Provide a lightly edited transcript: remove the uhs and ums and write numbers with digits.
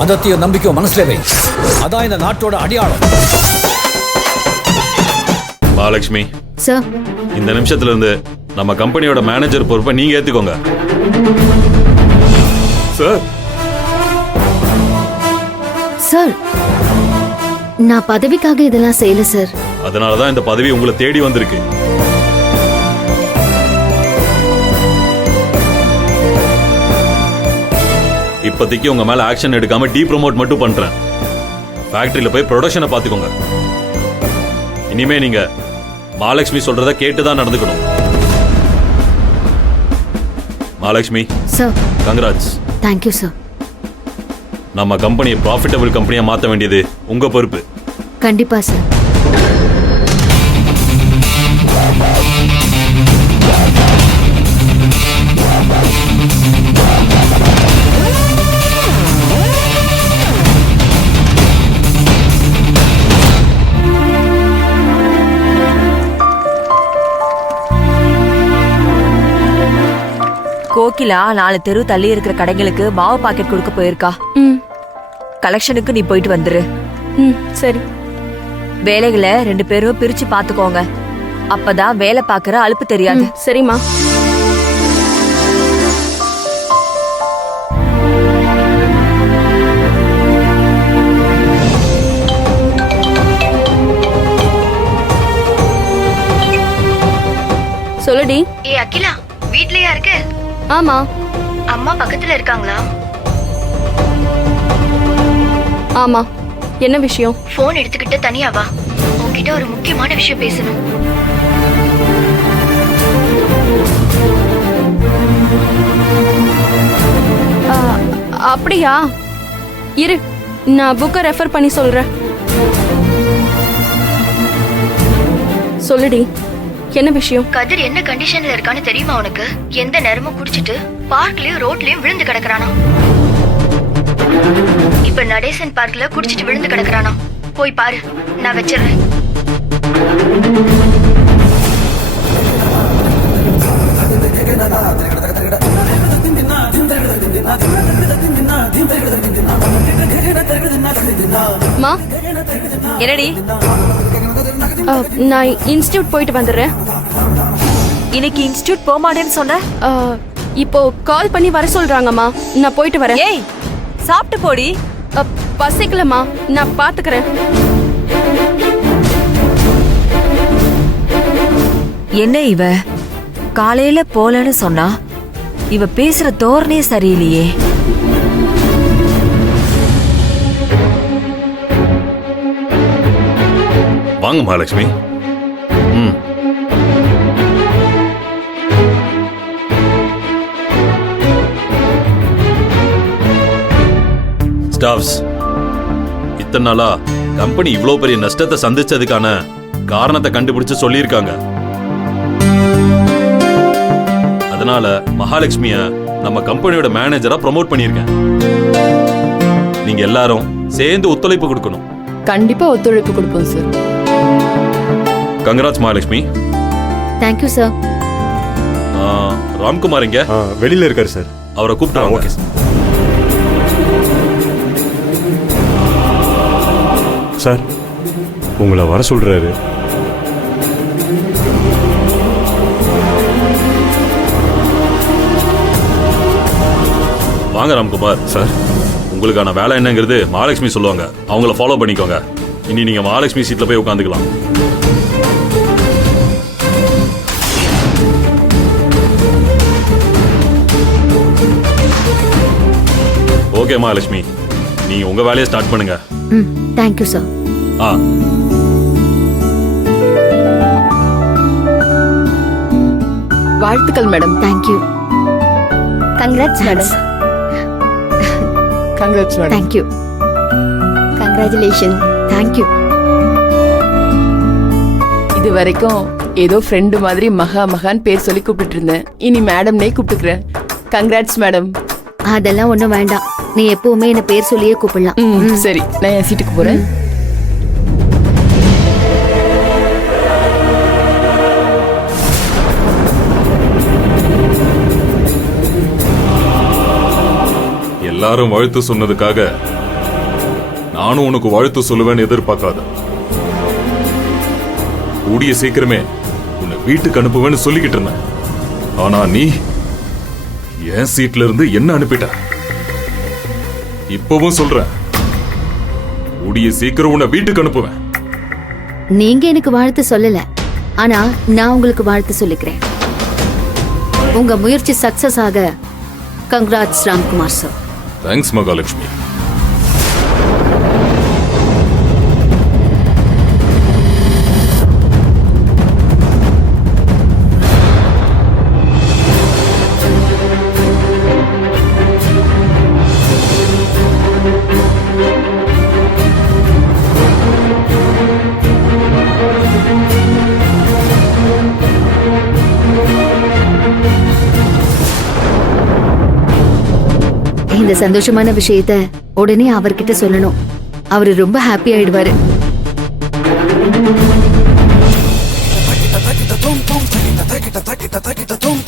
மதத்தையும் நம்பிக்கையும் மனசுல வை. அதான் இந்த நாட்டோட அடையாளம். மகாலட்சுமி சார், இந்த நிமிஷத்துல இருந்து நம்ம கம்பெனியோட மேனேஜர் பொறுப்பை நீங்க ஏத்துக்கோங்க. சார் சார், நான் பதவிக்காக இதெல்லாம் செய்யல சார். அதனாலதான் இந்த பதவி உங்களை தேடி வந்திருக்கு. இப்போதைக்கு உங்க மேல ஆக்ஷன் எடுக்காம டீ ப்ரோமோட் மட்டும் பண்றேன். ஃபேக்டரியில போய் ப்ரொடக்ஷனை பாத்துக்கோங்க. இனிமே நீங்க மகாலட்சுமி சொல்றத கேட்டுதான் நடந்துக்கணும். Mahalakshmi sir, congrats. Thank you sir. நம்ம கம்பெனியை ப்ராஃபிட்டபிள் கம்பெனியா மாத்த வேண்டியது உங்க பொறுப்பு. கண்டிப்பா சார். கோகிலா 4 தெரு தள்ளி இருக்கிற கடைகளுக்கு மாவு பாக்கெட் கொடுக்க போயிருக்கா. கலெக்ஷனுக்கு நீ போயிட்டு வந்துரு. சரி. வேலைகளை 2 பேரும் பிரிச்சு பாத்துக்கோங்க. அப்பதான் வேலை பாக்குற அலுப்பு தெரியாது. சரிம்மா. சொல்லுடி. ஏ அகிலா, வீட்லயா இருக்க? ஆமா. அம்மா பக்கத்துல இருக்காங்களா? ஆமா. என்ன விஷயம்? போன் எடுத்துக்கிட்டு தனியா வா. உன்கிட்ட ஒரு முக்கியமான விஷயம் பேசணும். அப்படியா? இரு, நான் புக்கை ரெஃபர் பண்ணி சொல்றேன். சொல்லுடி, என்ன விஷயம்? கதிர் என்ன கண்டிஷன்ல இருக்கான்னு தெரியுமா உனக்கு? எந்த நேரமும் குடிச்சிட்டு பார்க்லயும் ரோட்லயும் விழுந்து கிடக்குறானா. இப்ப நடேசன் பார்க்ல குடிச்சிட்டு விழுந்து கிடக்குறானா. போய் பாரு, நான் வச்சிடுறேன். மா, என்னடி? நான் இன்ஸ்டிடியூட் போயிட்டு வந்துடுறேன். இன்னைக்கு இன்ஸ்டிடியூட் போக மாட்டேன்னு சொன்ன. இப்போ கால் பண்ணி வர சொல்றாங்கம்மா. நான் போயிட்டு வரேன். ஏய், சாப்பிட்டு போடி. பசிக்கலம்மா, நான் பாத்துக்கிறேன். என்ன இவ காலையில போலன்னு சொன்னா, இவ பேசுற தோரணே சரியில்லையே. வாங்க மகாலட்சுமி. ஸ்டாஃப்ஸ், இத்தனை நாளா கம்பெனி இவ்வளவு பெரிய நஷ்டத்தை சந்திச்சதுக்கான காரணத்தை கண்டுபிடிச்சு சொல்லியிருக்காங்க. அதனால மகாலட்சுமிய நம்ம கம்பெனியோட மேனேஜரா ப்ரமோட் பண்ணியிருக்கேன். நீங்க எல்லாரும் சேர்ந்து ஒத்துழைப்பு கொடுக்கணும். கண்டிப்பா ஒத்துழைப்பு கொடுப்போம் sir. Congrats Mahalakshmi. Thank you sir. Ramkumar இங்க வெளியில இருக்காரு சார். அவரை கூப்பிட்டு. Okay sir. சார், உங்களை வர சொல்றாரு. வாங்க ராம்குமார். சார், உங்களுக்கான வேலை என்னங்கிறது மகாலட்சுமி சொல்லுவாங்க. அவங்கள ஃபாலோ பண்ணிக்கோங்க. இனி நீங்க மகாலட்சுமி சீட்ல போய் உட்காந்துக்கலாம். ஓகே மகாலட்சுமி, நீங்க உங்க வேலையை ஸ்டார்ட் பண்ணுங்க. Thank you sir. வாழ்த்துக்கள் madam. Thank you. Congrats madam. Congrats madam. Thank you. Congratulation. Thank you. இது வரைக்கும் ஏதோ ஃப்ரெண்டு மாதிரி மகா மகான் பேர் சொல்லி கூப்பிட்டு இருந்தேன். இனி மேடம்னே கூப்பிட்டுக்கிறேன். Congrats madam. அதெல்லாம் ஒண்ணும் வேண்டாம். நீ எப்பவுமே என்ன பேர் சொல்லியே கூப்பிடலாம். சரி, நான் என் சீட்டுக்கு போறேன். எல்லாரும் வாழ்த்து சொன்னதுக்காக நானும் உனக்கு வாழ்த்து சொல்லுவேன்னு எதிர்பார்க்காத. கூடிய சீக்கிரமே உன்னை வீட்டுக்கு அனுப்புவேன்னு சொல்லிக்கிட்டு இருந்தேன். ஆனா நீ என் சீட்ல இருந்து என்ன அனுப்பிட்ட. இப்பவும் சொல்றேன், கூடிய சீக்கிரம் உன்னை வீட்டுக்கு அனுப்புவேன். நீங்க எனக்கு வாழ்த்து சொல்லல, ஆனா நான் உங்களுக்கு வாழ்த்து சொல்லிக்கிறேன். உங்க முயற்சி சக்சஸ் ஆக congrats Ramkumar sir. Thanks Mahalakshmi. இந்த சந்தோஷமான விஷயத்த உடனே அவர்கிட்ட சொல்லணும். அவரு ரொம்ப ஹாப்பி ஆயிடுவாரு. தக்கிட்ட தக்கிட்ட தோம்